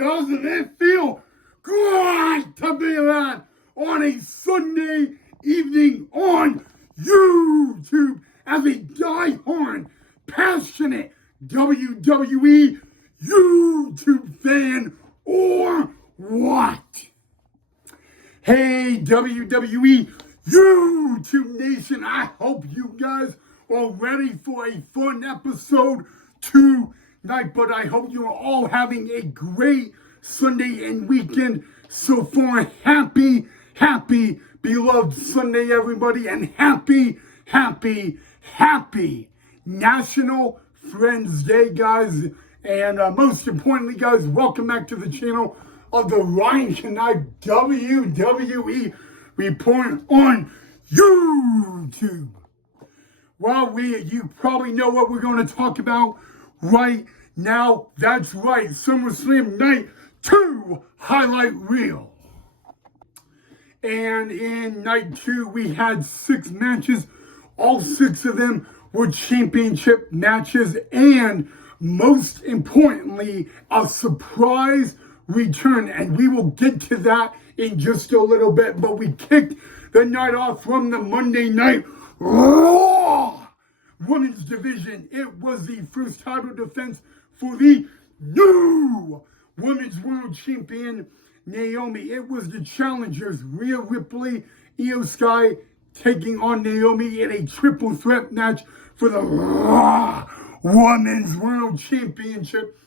doesn't it feel great to be alive on a Sunday evening on YouTube as a die-hard, passionate WWE YouTube fan or what? Hey, WWE YouTube Nation, I hope you guys are ready for a fun episode tonight, but I hope you are all having a great Sunday and weekend so far. Happy, beloved Sunday, everybody, and happy National Friends Day, guys. And most importantly, guys, welcome back to the channel of the Ryan Knight WWE Report on YouTube. Well, you probably know what we're going to talk about right now. That's right, Summerslam Night 2 highlight reel. And in night 2, we had 6 matches. All 6 of them were championship matches, and most importantly, a surprise return. And we will get to that in just a little bit. But we kicked the night off from the Monday Night Raw Women's Division. It was the first title defense for the new Women's World Champion Naomi. It was the challengers, Rhea Ripley, Io Sky, taking on Naomi in a triple threat match for the Raw Women's World Championship.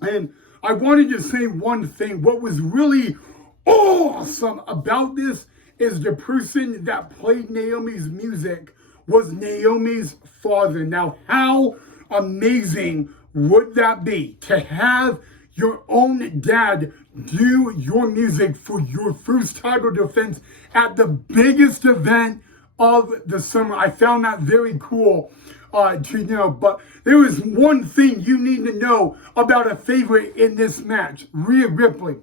And I wanted to say one thing. What was really awesome about this is the person that played Naomi's music was Naomi's father. Now, how amazing would that be to have your own dad do your music for your first title defense at the biggest event of the summer? I found that very cool to know. But there is one thing you need to know about a favorite in this match, Rhea Ripley.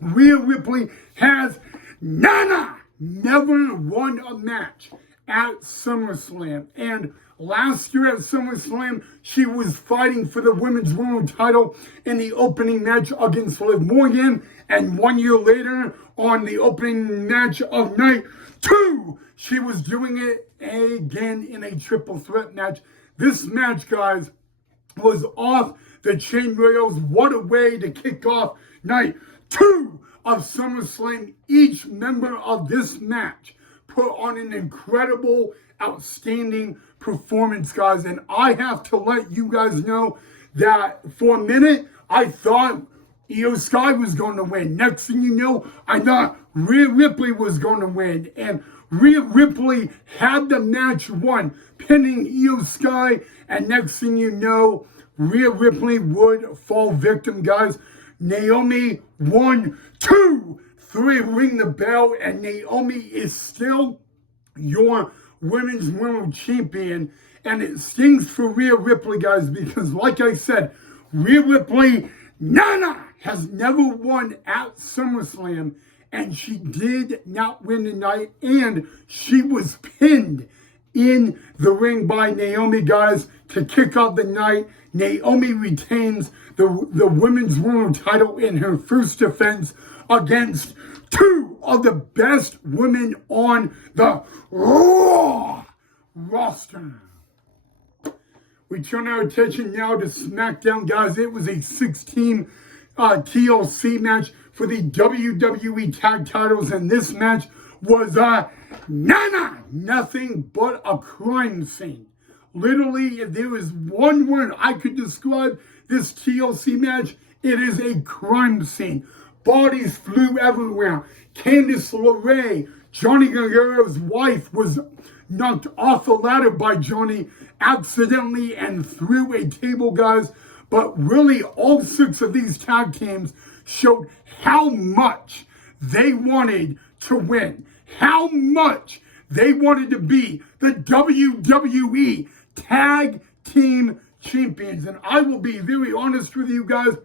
Rhea Ripley has never won a match at SummerSlam. And last year at SummerSlam, she was fighting for the Women's World title in the opening match against Liv Morgan. And 1 year later, on the opening match of night 2, she was doing it again in a triple threat match. This match, guys, was off the chain rails. What a way to kick off night 2 of SummerSlam. Each member of this match put on an incredible, outstanding performance, guys. And I have to let you guys know that for a minute, I thought Io Sky was going to win. Next thing you know, I thought Rhea Ripley was going to win. And Rhea Ripley had the match won, pinning Io Sky. And next thing you know, Rhea Ripley would fall victim, guys. Naomi 1, 2, 3, ring the bell, and Naomi is still your Women's World Champion. And it stings for Rhea Ripley, guys, because like I said, Rhea Ripley, has never won at SummerSlam, and she did not win tonight, and she was pinned in the ring by Naomi, guys, to kick off the night. Naomi retains the Women's World title in her first defense against 2 of the best women on the Raw roster. We turn our attention now to SmackDown, guys. It was a 6-team TLC match for the WWE Tag Titles, and this match was nothing but a crime scene. Literally, if there is one word I could describe this TLC match, it is a crime scene. Bodies flew everywhere. Candice LeRae, Johnny Guerrero's wife, was knocked off a ladder by Johnny accidentally and through a table, guys. But really, all 6 of these tag teams showed how much they wanted to win, how much they wanted to be the WWE Tag Team Champions. And I will be very honest with you guys,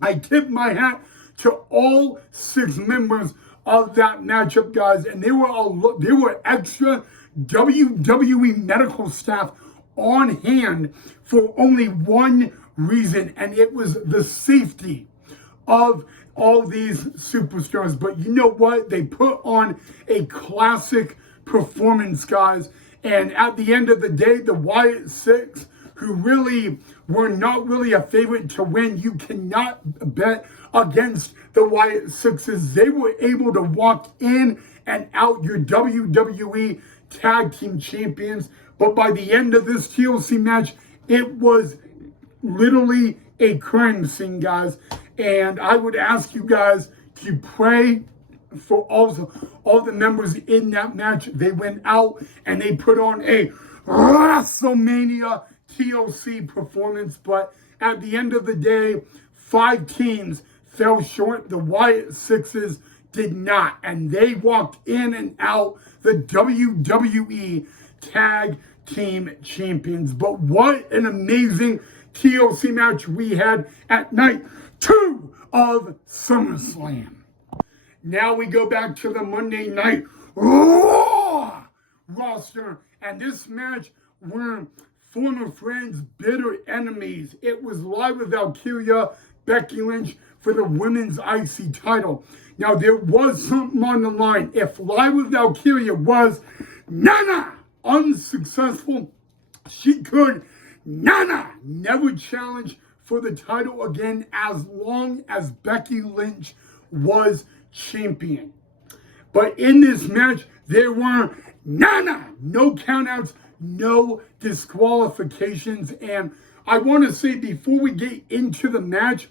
I tip my hat to all 6 members of that matchup, guys. And there were extra WWE medical staff on hand for only one reason, and it was the safety of all these superstars. But you know what? They put on a classic performance, guys. And at the end of the day, the Wyatt Six, who really were not really a favorite to win, you cannot bet against the Wyatt Sixes. They were able to walk in and out your WWE Tag Team Champions. But by the end of this TLC match, it was literally a crime scene, guys. And I would ask you guys to pray for all the members in that match. They went out and they put on a WrestleMania TLC performance. But at the end of the day, 5 teams fell short. The Wyatt Sixes did not. And they walked in and out the WWE Tag Team Champions. But what an amazing TLC match we had at night 2 of SummerSlam. Now we go back to the Monday Night Raw roster. And this match were former friends, bitter enemies. It was Lyra Valkyria, Becky Lynch for the women's IC title. Now there was something on the line. If Lyra Valkyria was unsuccessful, she could never challenge for the title again as long as Becky Lynch was champion. But in this match, there were no countouts, no disqualifications. And I want to say before we get into the match,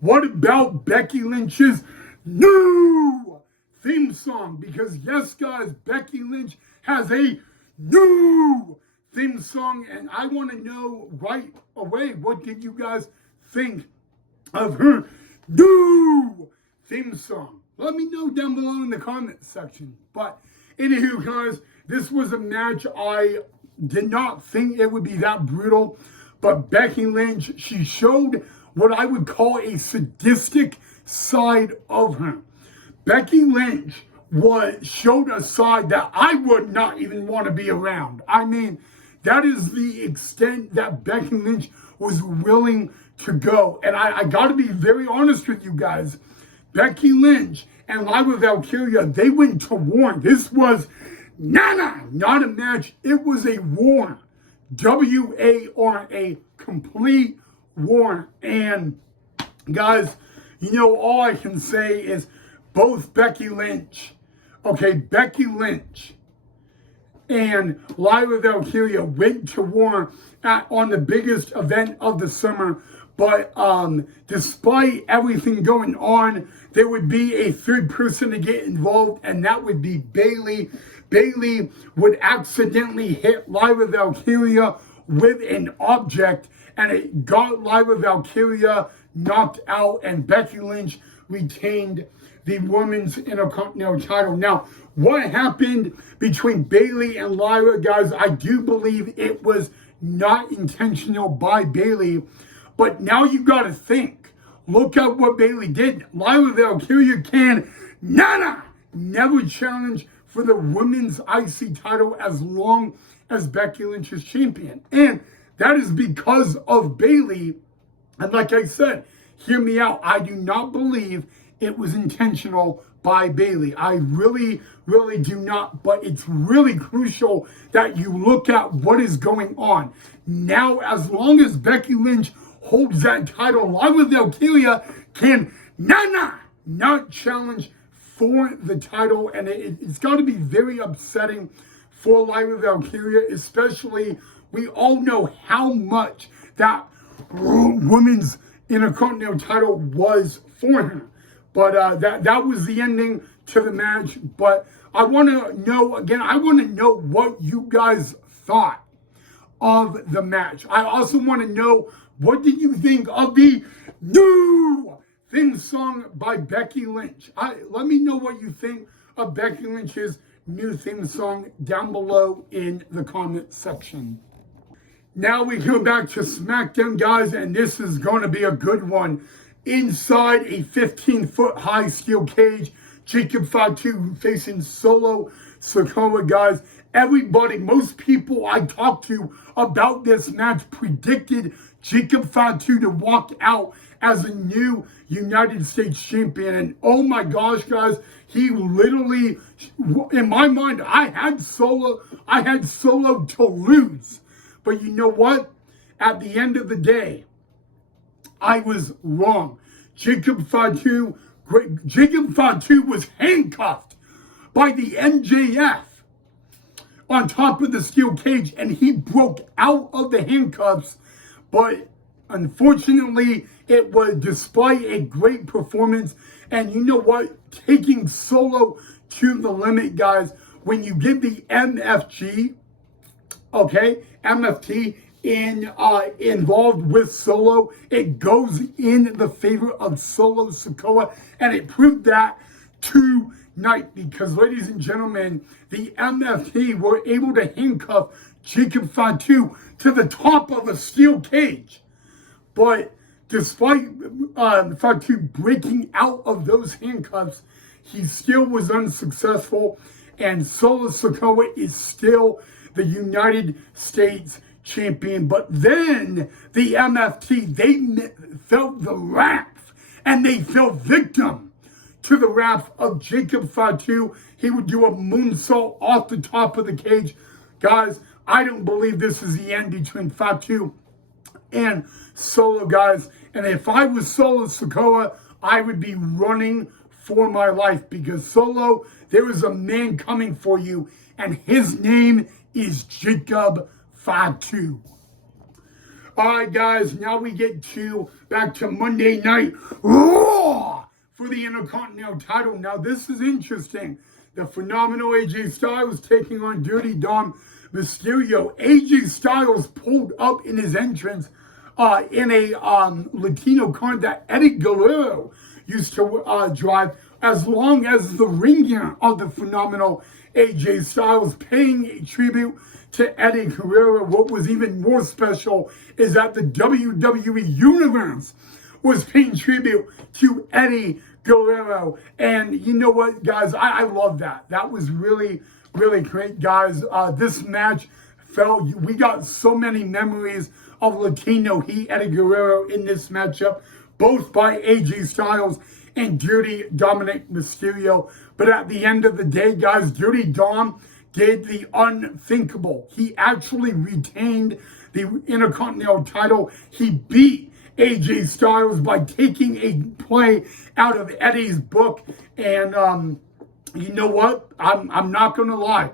what about Becky Lynch's new theme song? Because yes, guys, Becky Lynch has a new theme song, and I want to know right away, what did you guys think of her new theme song? Let me know down below in the comment section. But anywho, guys, this was a match I did not think it would be that brutal. But Becky Lynch, she showed what I would call a sadistic side of her. Becky Lynch showed a side that I would not even want to be around. I mean, that is the extent that Becky Lynch was willing to go. And I got to be very honest with you guys. Becky Lynch and Lyra Valkyria, they went to war. This was not a match. It was a war. W-A-R, a complete war. And guys, you know, all I can say is both Becky Lynch and Lyra Valkyria went to war on the biggest event of the summer. But despite everything going on, there would be a third person to get involved, and that would be Bayley. Bayley would accidentally hit Lyra Valkyria with an object, and it got Lyra Valkyria knocked out, and Becky Lynch retained the Women's Intercontinental title. Now, what happened between Bayley and Lyra, guys, I do believe it was not intentional by Bayley. But now you got to think. Look at what Bayley did. Lyra Valkyria can never challenge for the women's IC title as long as Becky Lynch is champion. And that is because of Bayley. And like I said, hear me out. I do not believe it was intentional by Bayley. I really, really do not. But it's really crucial that you look at what is going on. Now, as long as Becky Lynch holds that title, Lyra Valkyria can not challenge for the title. And it's got to be very upsetting for Lyra Valkyria, especially we all know how much that women's Intercontinental title was for her. But that was the ending to the match. But I want to know, again, I want to know what you guys thought of the match. I also want to know, what did you think of the new theme song by Becky Lynch? Let me know what you think of Becky Lynch's new theme song down below in the comment section. Now we go back to SmackDown, guys, and this is going to be a good one. Inside a 15-foot high steel cage, Jacob Fatu facing Solo Sikoa, guys. Everybody, most people I talked to about this match predicted Jacob Fatu to walk out as a new United States champion. And oh my gosh, guys, he literally, in my mind, I had Solo to lose. But you know what? At the end of the day, I was wrong. Jacob Fatu was handcuffed by the MJF on top of the steel cage, and he broke out of the handcuffs. But unfortunately, it was despite a great performance. And you know what? Taking Solo to the limit, guys, when you get the MFT involved with Solo, it goes in the favor of Solo Sikoa, and it proved that tonight because, ladies and gentlemen, the MFT were able to handcuff Jacob Fatu to the top of a steel cage. But despite Fatu breaking out of those handcuffs, he still was unsuccessful, and Solo Sikoa is still the United States champion. But then the MFT, they felt the wrath, and they fell victim to the wrath of Jacob Fatu. He would do a moonsault off the top of the cage. Guys, I don't believe this is the end between Fatu and Solo, guys. And if I was Solo Sikoa, I would be running for my life, because Solo, there is a man coming for you, and his name is Jacob Fatu. All right, guys, now we get back to Monday Night Raw for the Intercontinental title. Now, this is interesting. The phenomenal AJ Styles taking on Dirty Dom Mysterio. AJ Styles pulled up in his entrance in a Latino car that Eddie Guerrero used to drive, as long as the ring gear of the phenomenal AJ Styles, paying a tribute to Eddie Guerrero. What was even more special is that the WWE Universe was paying tribute to Eddie Guerrero. And you know what, guys? I love that. That was really, really great, guys. This match we got so many memories of Latino Heat, Eddie Guerrero in this matchup, both by AJ Styles and Dirty Dominic Mysterio. But at the end of the day, guys, Dirty Dom did the unthinkable. He actually retained the Intercontinental title. He beat AJ Styles by taking a play out of Eddie's book. And you know what? I'm not going to lie.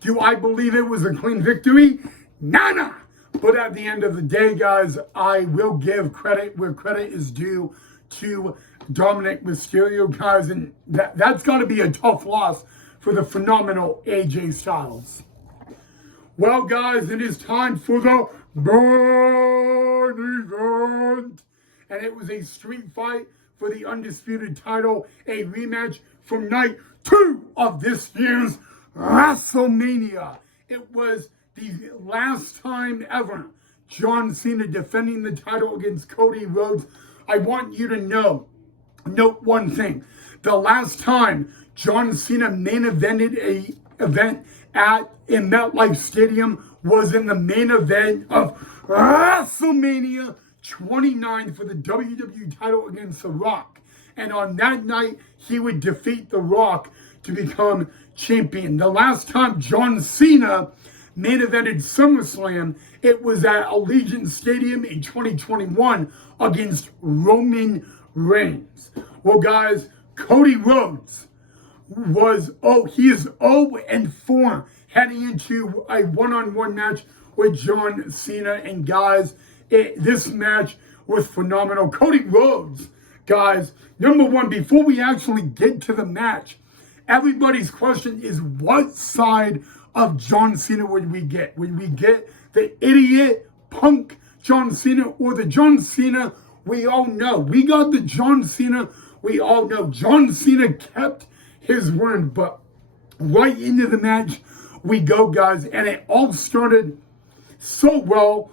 Do I believe it was a clean victory? Nah. But at the end of the day, guys, I will give credit where credit is due to Dominic Mysterio, guys. And that's got to be a tough loss for the phenomenal AJ Styles. Well, guys, it is time for the main event. And it was a street fight for the undisputed title, a rematch from night 2 of this year's WrestleMania. It was the last time ever John Cena defending the title against Cody Rhodes. I want you to note one thing. The last time John Cena main evented a event in MetLife Stadium was in the main event of WrestleMania 29 for the WWE title against The Rock. And on that night, he would defeat The Rock to become champion. The last time John Cena main evented SummerSlam, it was at Allegiant Stadium in 2021 against Roman Reigns. Well, guys, Cody Rhodes he is 0-4 heading into a one-on-one match with John Cena. And guys, this match was phenomenal. Cody Rhodes, guys, number one, before we actually get to the match, everybody's question is, what side of John Cena would we get? Would we get the idiot punk John Cena, or the John Cena we all know? We got the John Cena we all know. John Cena kept his word, but right into the match we go, guys. And it all started so well,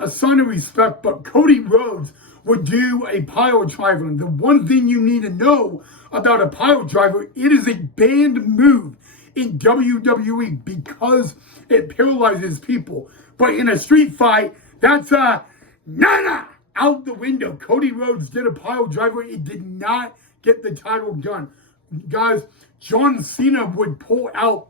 a sign of respect, but Cody Rhodes would do a pile driver. The one thing you need to know about a pile driver, it is a banned move in WWE because it paralyzes people. But in a street fight, that's a nah, out the window. Cody Rhodes did a pile driver. It did not get the title done. Guys, John Cena would pull out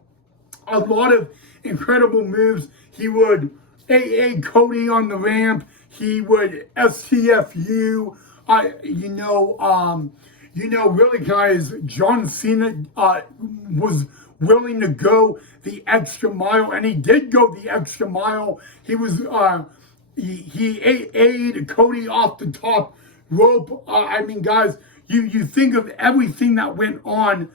a lot of incredible moves. He would AA Cody on the ramp. He would STFU. Really, guys, John Cena was willing to go the extra mile, and he did go the extra mile. He was he AA'd Cody off the top rope. Guys, you think of everything that went on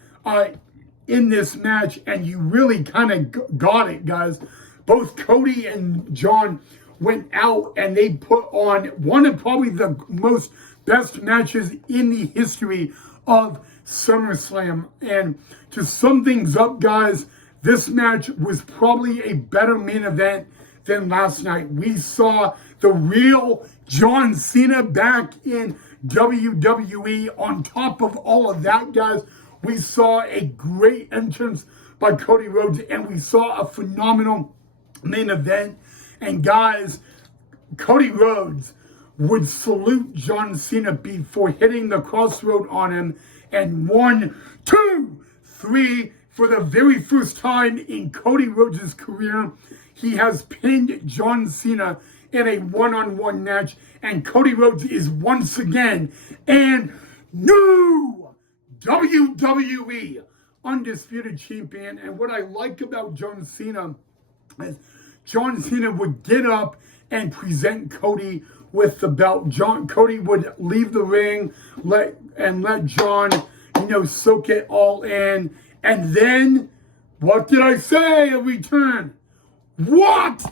in this match, and you really kind of got it, guys. Both Cody and John went out, and they put on one of probably the most best matches in the history of SummerSlam. And to sum things up, guys, this match was probably a better main event than last night. We saw the real John Cena back in WWE. On top of all of that, guys, we saw a great entrance by Cody Rhodes, and we saw a phenomenal main event. And guys, Cody Rhodes would salute John Cena before hitting the crossroad on him. And 1, 2, 3, for the very first time in Cody Rhodes' career, he has pinned John Cena in a one-on-one match. And Cody Rhodes is once again and new WWE Undisputed Champion. And what I like about John Cena is John Cena would get up and present Cody with the belt. Cody would leave the ring, let John, soak it all in. And then, what did I say? A return. What?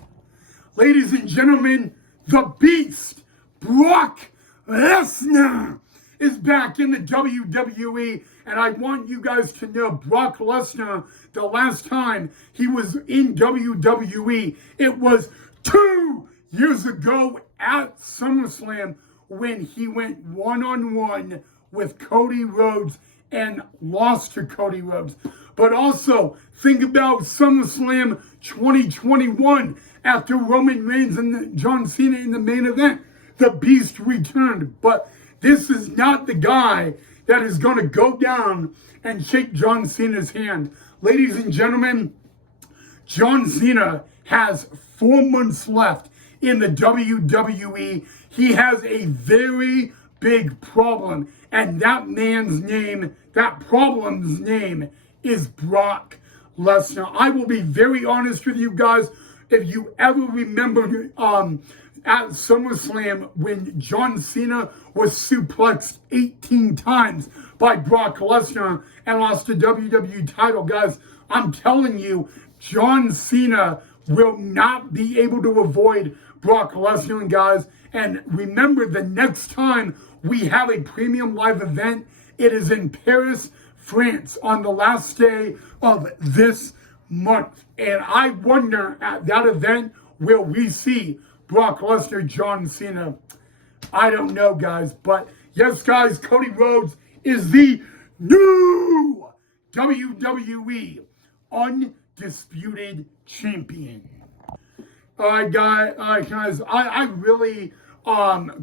Ladies and gentlemen, the Beast, Brock Lesnar, is back in the WWE. And I want you guys to know, Brock Lesnar, the last time he was in WWE, it was 2 years ago at SummerSlam when he went one-on-one with Cody Rhodes and lost to Cody Rhodes. But also, think about SummerSlam 2021 after Roman Reigns and John Cena in the main event. The Beast returned. But this is not the guy that is going to go down and shake John Cena's hand. Ladies and gentlemen, John Cena has 4 months left in the WWE. He has a very big problem, and that problem's name is Brock Lesnar. I will be very honest with you guys. If you ever remember at SummerSlam when John Cena was suplexed 18 times by Brock Lesnar and lost the WWE title, guys, I'm telling you, John Cena will not be able to avoid Brock Lesnar, guys. And remember, the next time we have a premium live event, it is in Paris, France, on the last day of this month. And I wonder, at that event, will we see Brock Lesnar, John Cena? I don't know, guys. But yes, guys, Cody Rhodes is the new WWE Undisputed Champion. All right, guys, I really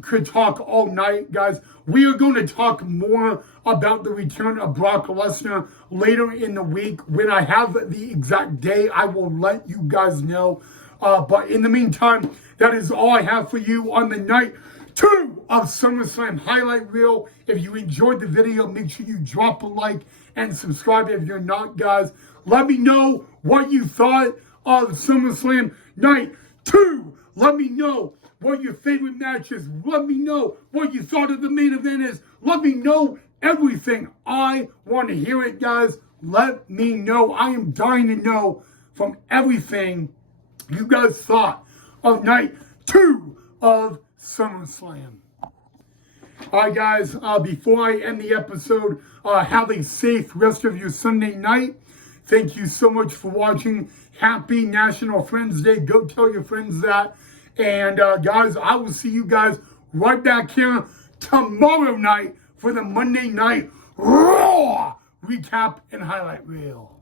could talk all night, guys. We are going to talk more about the return of Brock Lesnar later in the week. When I have the exact day, I will let you guys know. But in the meantime, that is all I have for you on the night 2 of SummerSlam highlight reel. If you enjoyed the video, make sure you drop a like and subscribe if you're not, guys. Let me know what you thought of SummerSlam night 2. Let me know what your favorite match is. Let me know what you thought of the main event is. Let me know everything. I want to hear it, guys. Let me know. I am dying to know from everything you guys thought of night 2 of SummerSlam. All right, guys, before I end the episode, have a safe rest of your Sunday night. Thank you so much for watching. Happy National Friends Day. Go tell your friends that. And guys, I will see you guys right back here tomorrow night for the Monday Night Raw recap and highlight reel.